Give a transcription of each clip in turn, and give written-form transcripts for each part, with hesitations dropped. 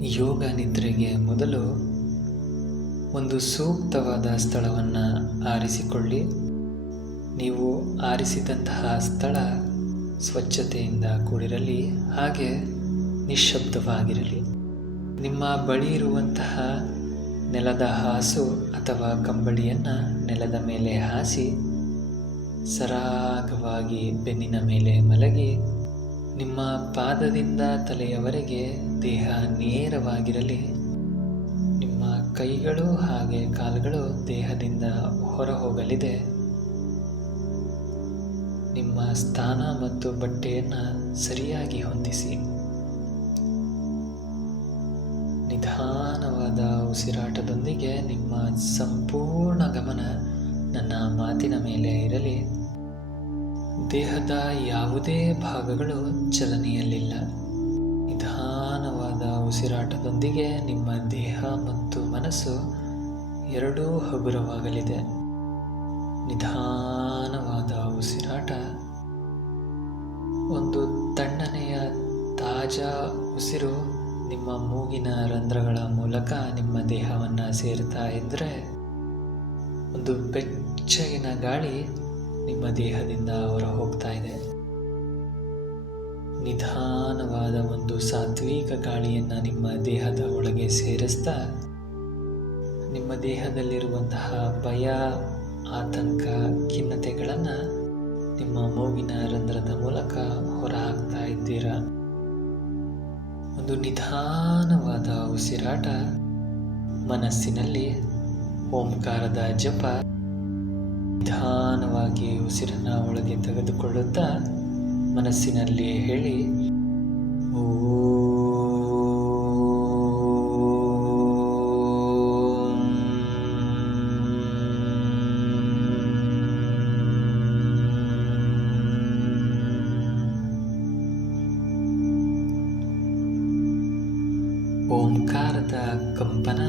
ಯೋಗ ನಿದ್ರೆಗೆ ಮೊದಲು ಒಂದು ಸೂಕ್ತವಾದ ಸ್ಥಳವನ್ನು ಆರಿಸಿಕೊಳ್ಳಿ. ನೀವು ಆರಿಸಿದಂತಹ ಸ್ಥಳ ಸ್ವಚ್ಛತೆಯಿಂದ ಕೂಡಿರಲಿ, ಹಾಗೆ ನಿಶ್ಶಬ್ದವಾಗಿರಲಿ. ನಿಮ್ಮ ಬಳಿ ಇರುವಂತಹ ನೆಲದ ಹಾಸು ಅಥವಾ ಕಂಬಳಿಯನ್ನು ನೆಲದ ಮೇಲೆ ಹಾಸಿ ಸರಾಗವಾಗಿ ಬೆನ್ನಿನ ಮೇಲೆ ಮಲಗಿ, ನಿಮ್ಮ ಪಾದದಿಂದ ತಲೆಯವರೆಗೆ ದೇಹ ನೇರವಾಗಿರಲಿ. ನಿಮ್ಮ ಕೈಗಳು ಹಾಗೆ ಕಾಲುಗಳು ದೇಹದಿಂದ ಹೊರ ಹೋಗಲಿದೆ. ನಿಮ್ಮ ಸ್ಥಾನ ಮತ್ತು ಬಟ್ಟೆಯನ್ನು ಸರಿಯಾಗಿ ಹೊಂದಿಸಿ. ನಿಧಾನವಾದ ಉಸಿರಾಟದೊಂದಿಗೆ ನಿಮ್ಮ ಸಂಪೂರ್ಣ ಗಮನ ನನ್ನ ಮಾತಿನ ಮೇಲೆ ಇರಲಿ. ದೇಹದ ಯಾವುದೇ ಭಾಗಗಳು ಚಲನೆಯಲ್ಲಿಲ್ಲ. ನಿಧಾನವಾದ ಉಸಿರಾಟದೊಂದಿಗೆ ನಿಮ್ಮ ದೇಹ ಮತ್ತು ಮನಸ್ಸು ಎರಡೂ ಹಗುರವಾಗಲಿದೆ. ನಿಧಾನವಾದ ಉಸಿರಾಟ. ಒಂದು ತಣ್ಣನೆಯ ತಾಜಾ ಉಸಿರು ನಿಮ್ಮ ಮೂಗಿನ ರಂಧ್ರಗಳ ಮೂಲಕ ನಿಮ್ಮ ದೇಹವನ್ನು ಸೇರ್ತಾ ಇದ್ದರೆ, ಒಂದು ಬೆಚ್ಚಗಿನ ಗಾಳಿ ನಿಮ್ಮ ದೇಹದಿಂದ ಹೊರ ಹೋಗ್ತಾ ಇದೆ. ನಿಧಾನವಾದ ಒಂದು ಸಾತ್ವಿಕ ಗಾಳಿಯನ್ನು ನಿಮ್ಮ ದೇಹದ ಒಳಗೆ ಸೇರಿಸ್ತಾ, ನಿಮ್ಮ ದೇಹದಲ್ಲಿರುವಂತಹ ಭಯ, ಆತಂಕ, ಖಿನ್ನತೆಗಳನ್ನು ನಿಮ್ಮ ಮೂಗಿನ ರಂಧ್ರದ ಮೂಲಕ ಹೊರ ಹಾಕ್ತಾ ಇದ್ದೀರಾ. ಒಂದು ನಿಧಾನವಾದ ಉಸಿರಾಟ. ಮನಸ್ಸಿನಲ್ಲಿ ಓಂಕಾರದ ಜಪ. ನಿಧಾನವಾಗಿ ಉಸಿರನ್ನು ಒಳಗೆ ತೆಗೆದುಕೊಳ್ಳುತ್ತಾ ಮನಸ್ಸಿನಲ್ಲಿ ಹೇಳಿ, ಓಂಕಾರದ ಕಂಪನ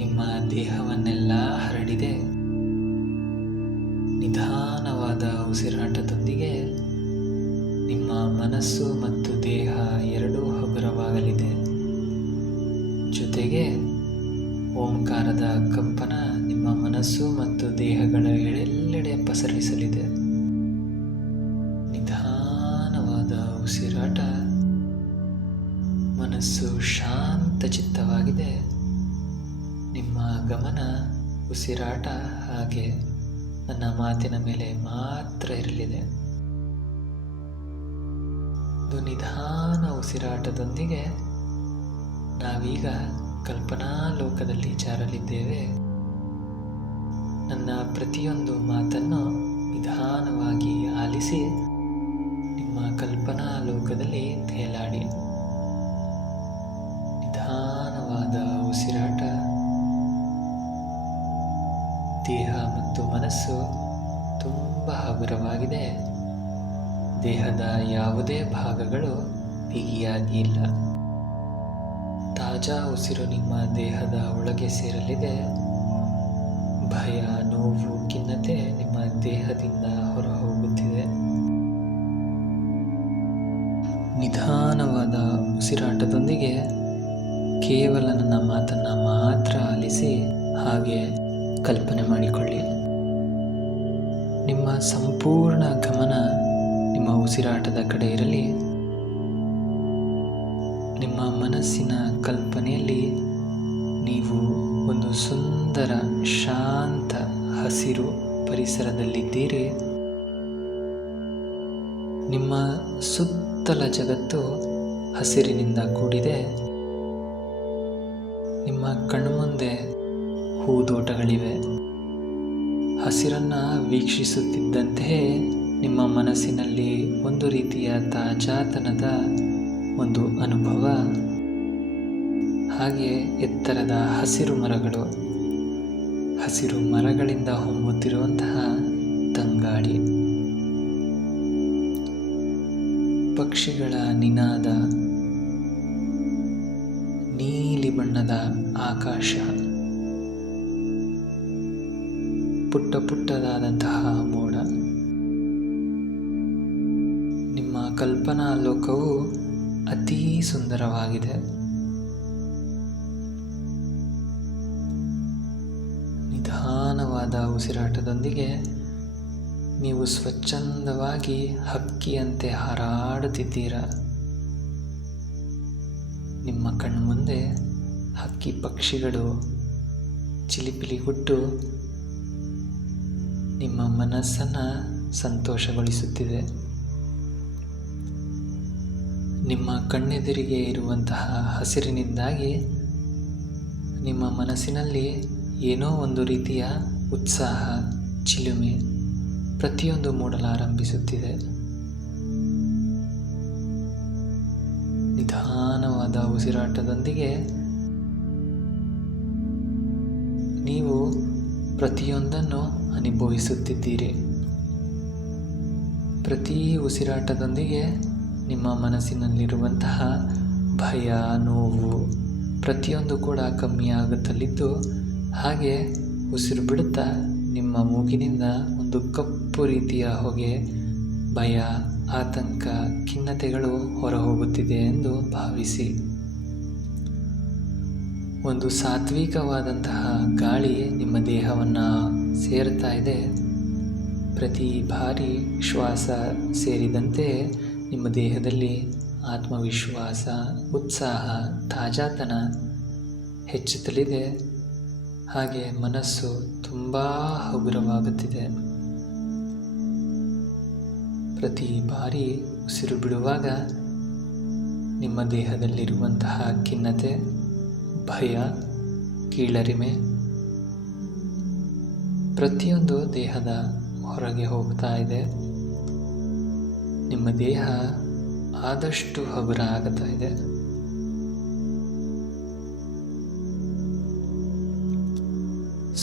ನಿಮ್ಮ ದೇಹವನ್ನೆಲ್ಲ ಹರಡಿದೆ. ನಿಧಾನವಾದ ಉಸಿರಾಟದೊಂದಿಗೆ ನಿಮ್ಮ ಮನಸ್ಸು ಮತ್ತು ದೇಹ ಎರಡೂ ಹಗುರವಾಗಲಿದೆ. ಜೊತೆಗೆ ಓಂಕಾರದ ಕಂಪನ ನಿಮ್ಮ ಮನಸ್ಸು ಮತ್ತು ದೇಹಗಳ ಎಲ್ಲೆಡೆ ಪಸರಿಸಲಿದೆ. ನಿಧಾನವಾದ ಉಸಿರಾಟ. ಮನಸ್ಸು ಶಾಂತಚಿತ್ತವಾಗಿದೆ. ನಿಮ್ಮ ಗಮನ ಉಸಿರಾಟ ಹಾಗೆ ನನ್ನ ಮಾತಿನ ಮೇಲೆ ಮಾತ್ರ ಇರಲಿದೆ. ಒಂದು ನಿಧಾನ ಉಸಿರಾಟದೊಂದಿಗೆ ನಾವೀಗ ಕಲ್ಪನಾ ಲೋಕದಲ್ಲಿ ಜಾರಲಿದ್ದೇವೆ. ನನ್ನ ಪ್ರತಿಯೊಂದು ಮಾತನ್ನು ನಿಧಾನವಾಗಿ ಆಲಿಸಿ ನಿಮ್ಮ ಕಲ್ಪನಾ ಲೋಕದಲ್ಲಿ ತೇಲಾಡಿ. ನಿಧಾನವಾದ ಉಸಿರಾಟ. ದೇಹ ಮತ್ತು ಮನಸ್ಸು ತುಂಬ ಹಗುರವಾಗಿದೆ. ದೇಹದ ಯಾವುದೇ ಭಾಗಗಳು ಬಿಗಿಯಾಗಿ ಇಲ್ಲ. ತಾಜಾ ಉಸಿರು ನಿಮ್ಮ ದೇಹದ ಒಳಗೆ ಸೇರಲಿದೆ. ಭಯ, ನೋವು, ಖಿನ್ನತೆ ನಿಮ್ಮ ದೇಹದಿಂದ ಹೊರ ಹೋಗುತ್ತಿದೆ. ನಿಧಾನವಾದ ಉಸಿರಾಟದೊಂದಿಗೆ ಕೇವಲ ನನ್ನ ಮಾತನ್ನು ಮಾತ್ರ ಆಲಿಸಿ ಹಾಗೆ ಕಲ್ಪನೆ ಮಾಡಿಕೊಳ್ಳಿ. ನಿಮ್ಮ ಸಂಪೂರ್ಣ ಗಮನ ನಿಮ್ಮ ಉಸಿರಾಟದ ಕಡೆ ಇರಲಿ. ನಿಮ್ಮ ಮನಸ್ಸಿನ ಕಲ್ಪನೆಯಲ್ಲಿ ನೀವು ಒಂದು ಸುಂದರ, ಶಾಂತ, ಹಸಿರು ಪರಿಸರದಲ್ಲಿದ್ದೀರಿ. ನಿಮ್ಮ ಸುತ್ತಲ ಜಗತ್ತು ಹಸಿರಿನಿಂದ ಕೂಡಿದೆ. ನಿಮ್ಮ ಕಣ್ಮುಂದೆ ಹೂದೋಟಗಳಿವೆ. ಹಸಿರನ್ನು ವೀಕ್ಷಿಸುತ್ತಿದ್ದಂತೆಯೇ ನಿಮ್ಮ ಮನಸ್ಸಿನಲ್ಲಿ ಒಂದು ರೀತಿಯ ತಾಜಾತನದ ಒಂದು ಅನುಭವ. ಹಾಗೆ ಎತ್ತರದ ಹಸಿರು ಮರಗಳು, ಹಸಿರು ಮರಗಳಿಂದ ಹೊಮ್ಮುತ್ತಿರುವಂತಹ ತಂಗಾಳಿ, ಪಕ್ಷಿಗಳ ನಿನಾದ, ನೀಲಿ ಬಣ್ಣದ ಆಕಾಶ, ಪುಟ್ಟ ಪುಟ್ಟದಾದಂತಹ ಮೋಡ. ನಿಮ್ಮ ಕಲ್ಪನಾ ಲೋಕವು ಅತೀ ಸುಂದರವಾಗಿದೆ. ನಿಧಾನವಾದ ಉಸಿರಾಟದೊಂದಿಗೆ ನೀವು ಸ್ವಚ್ಛಂದವಾಗಿ ಹಕ್ಕಿಯಂತೆ ಹಾರಾಡುತ್ತಿದ್ದೀರಾ. ನಿಮ್ಮ ಕಣ್ಮುಂದೆ ಹಕ್ಕಿ ಪಕ್ಷಿಗಳು ಚಿಲಿಪಿಲಿಗುಟ್ಟು ನಿಮ್ಮ ಮನಸ್ಸನ್ನು ಸಂತೋಷಗೊಳಿಸುತ್ತಿದೆ. ನಿಮ್ಮ ಕಣ್ಣೆದುರಿಗೆ ಇರುವಂತಹ ಹಸಿರಿನಿಂದಾಗಿ ನಿಮ್ಮ ಮನಸ್ಸಿನಲ್ಲಿ ಏನೋ ಒಂದು ರೀತಿಯ ಉತ್ಸಾಹ, ಚಿಲುಮೆ ಪ್ರತಿಯೊಂದು ಮೂಡಲಾರಂಭಿಸುತ್ತಿದೆ. ನಿಧಾನವಾದ ಉಸಿರಾಟದೊಂದಿಗೆ ನೀವು ಪ್ರತಿಯೊಂದನ್ನು ಅನುಭವಿಸುತ್ತಿದ್ದೀರಿ. ಪ್ರತಿ ಉಸಿರಾಟದೊಂದಿಗೆ ನಿಮ್ಮ ಮನಸ್ಸಿನಲ್ಲಿರುವಂತಹ ಭಯ, ನೋವು ಪ್ರತಿಯೊಂದು ಕೂಡ ಕಮ್ಮಿಯಾಗುತ್ತಲಿದ್ದು, ಹಾಗೆ ಉಸಿರು ಬಿಡುತ್ತಾ ನಿಮ್ಮ ಮೂಗಿನಿಂದ ಒಂದು ಕಪ್ಪು ರೀತಿಯ ಹೊಗೆ, ಭಯ, ಆತಂಕ, ಖಿನ್ನತೆಗಳು ಹೊರಹೋಗುತ್ತಿದೆ ಎಂದು ಭಾವಿಸಿ. ಒಂದು ಸಾತ್ವಿಕವಾದಂತಹ ಗಾಳಿ ನಿಮ್ಮ ದೇಹವನ್ನು ಸೇರ್ತಾ ಇದೆ. ಪ್ರತಿ ಬಾರಿ ಶ್ವಾಸ ಸೇರಿದಂತೆ ನಿಮ್ಮ ದೇಹದಲ್ಲಿ ಆತ್ಮವಿಶ್ವಾಸ, ಉತ್ಸಾಹ, ತಾಜಾತನ ಹೆಚ್ಚುತ್ತಲಿದೆ. ಹಾಗೆ ಮನಸ್ಸು ತುಂಬ ಹಗುರವಾಗುತ್ತಿದೆ. ಪ್ರತಿ ಬಾರಿ ಉಸಿರು ಬಿಡುವಾಗ ನಿಮ್ಮ ದೇಹದಲ್ಲಿರುವಂತಹ ಖಿನ್ನತೆ, ಭಯ, ಕೀಳರಿಮೆ ಪ್ರತಿಯೊಂದು ದೇಹದ ಹೊರಗೆ ಹೋಗ್ತಾ ಇದೆ. ನಿಮ್ಮ ದೇಹ ಆದಷ್ಟು ಹಗುರ ಆಗುತ್ತಾ ಇದೆ.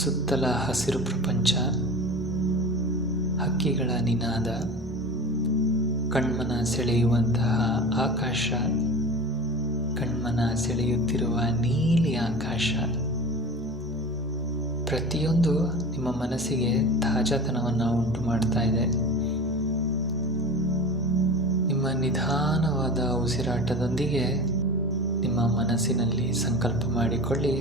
ಸುತ್ತಲ ಹಸಿರು ಪ್ರಪಂಚ, ಹಕ್ಕಿಗಳ ನಿನಾದ, ಕಣ್ಮನ ಸೆಳೆಯುವಂತಹ ಆಕಾಶ, ಕಣ್ಮನ ಸೆಳೆಯುತ್ತಿರುವ ನೀಲಿ ಆಕಾಶ ಪ್ರತಿಯೊಂದು ನಿಮ್ಮ ಮನಸ್ಸಿಗೆ ತಾಜಾತನವನ್ನು ಉಂಟು ಮಾಡ್ತಾ ಇದೆ. ನಿಮ್ಮ ನಿಧಾನವಾದ ಉಸಿರಾಟದೊಂದಿಗೆ ನಿಮ್ಮ ಮನಸ್ಸಿನಲ್ಲಿ ಸಂಕಲ್ಪ ಮಾಡಿಕೊಳ್ಳಿ,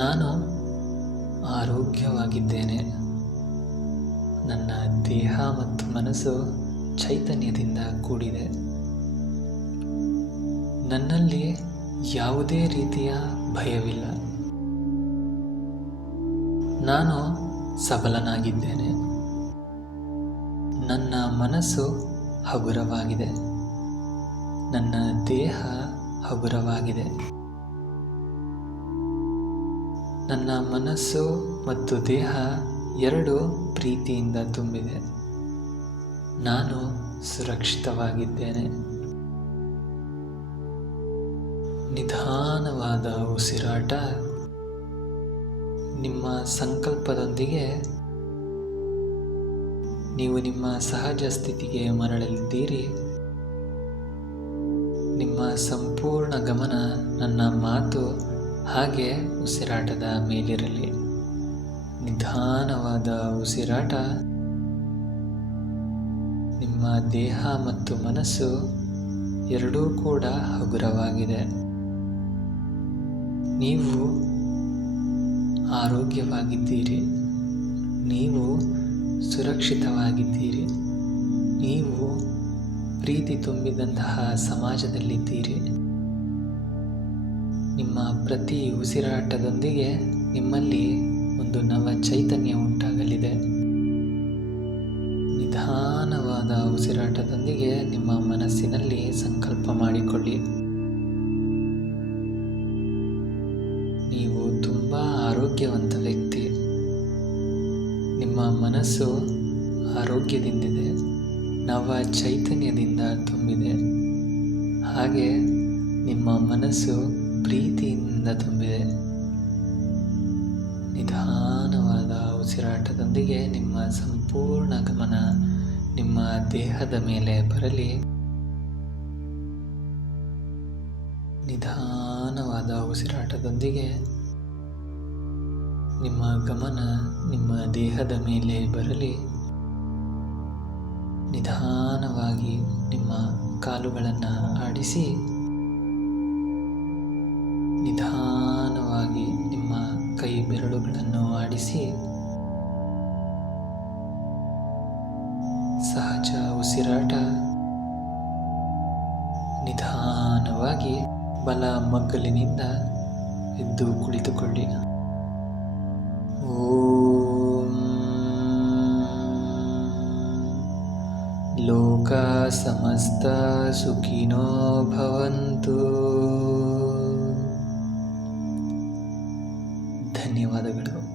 ನಾನು ಆರೋಗ್ಯವಾಗಿದ್ದೇನೆ. ನನ್ನ ದೇಹ ಮತ್ತು ಮನಸ್ಸು ಚೈತನ್ಯದಿಂದ ಕೂಡಿದೆ. ನನ್ನಲ್ಲಿ ಯಾವುದೇ ರೀತಿಯ ಭಯವಿಲ್ಲ. ನಾನು ಸಬಲನಾಗಿದ್ದೇನೆ. ನನ್ನ ಮನಸ್ಸು ಹಗುರವಾಗಿದೆ. ನನ್ನ ದೇಹ ಹಗುರವಾಗಿದೆ. ನನ್ನ ಮನಸ್ಸು ಮತ್ತು ದೇಹ ಎರಡೂ ಪ್ರೀತಿಯಿಂದ ತುಂಬಿದೆ. ನಾನು ಸುರಕ್ಷಿತವಾಗಿದ್ದೇನೆ. ನಿಧಾನವಾದ ಉಸಿರಾಟ ನಿಮ್ಮ ಸಂಕಲ್ಪದೊಂದಿಗೆ ನೀವು ನಿಮ್ಮ ಸಹಜ ಸ್ಥಿತಿಗೆ ಮರಳಲಿದ್ದೀರಿ. ನಿಮ್ಮ ಸಂಪೂರ್ಣ ಗಮನ ನನ್ನ ಮಾತು ಹಾಗೆ ಉಸಿರಾಟದ ಮೇಲಿರಲಿ. ನಿಧಾನವಾದ ಉಸಿರಾಟ ನಿಮ್ಮ ದೇಹ ಮತ್ತು ಮನಸ್ಸು ಎರಡೂ ಕೂಡ ಹಗುರವಾಗಿದೆ. ನೀವು ಆರೋಗ್ಯವಾಗಿದ್ದೀರಿ. ನೀವು ಸುರಕ್ಷಿತವಾಗಿದ್ದೀರಿ. ನೀವು ಪ್ರೀತಿ ತುಂಬಿದಂತಹ ಸಮಾಜದಲ್ಲಿದ್ದೀರಿ. ನಿಮ್ಮ ಪ್ರತಿ ಉಸಿರಾಟದೊಂದಿಗೆ ನಿಮ್ಮಲ್ಲಿ ಒಂದು ನವ ಚೈತನ್ಯ ಉಂಟಾಗಲಿದೆ. ನಿಧಾನವಾದ ಉಸಿರಾಟದೊಂದಿಗೆ ನಿಮ್ಮ ಮನಸ್ಸಿನಲ್ಲಿ ಸಂಕಲ್ಪ ಮಾಡಿಕೊಳ್ಳಿ, ನೀವು ತುಂಬ ಆರೋಗ್ಯವಂತ ವ್ಯಕ್ತಿ. ನಿಮ್ಮ ಮನಸ್ಸು ಆರೋಗ್ಯದಿಂದಿದೆ, ನವ ಚೈತನ್ಯದಿಂದ ತುಂಬಿದೆ. ಹಾಗೆ ನಿಮ್ಮ ಮನಸ್ಸು ಪ್ರೀತಿಯಿಂದ ತುಂಬಿದೆ. ನಿಧಾನವಾದ ಉಸಿರಾಟದೊಂದಿಗೆ ನಿಮ್ಮ ಸಂಪೂರ್ಣ ಗಮನ ನಿಮ್ಮ ದೇಹದ ಮೇಲೆ ಬರಲಿ. ನಿಧಾನವಾದ ಉಸಿರಾಟದೊಂದಿಗೆ ನಿಮ್ಮ ಗಮನ ನಿಮ್ಮ ದೇಹದ ಮೇಲೆ ಬರಲಿ. ನಿಧಾನವಾಗಿ ನಿಮ್ಮ ಕಾಲುಗಳನ್ನು ಆಡಿಸಿ, ನಿಧಾನವಾಗಿ ನಿಮ್ಮ ಕೈ ಬೆರಳುಗಳನ್ನು ಆಡಿಸಿ, ಸಹಜ ಉಸಿರಾಟ. ನಿಧಾನವಾಗಿ ಬಲ ಮಗ್ಗಲಿನಿಂದ ಎದ್ದು ಕುಳಿತುಕೊಳ್ಳಿ. ಓಂ ಲೋಕ ಸಮಸ್ತ ಸುಖಿನೋ ಭವಂತು. ಧನ್ಯವಾದಗಳು.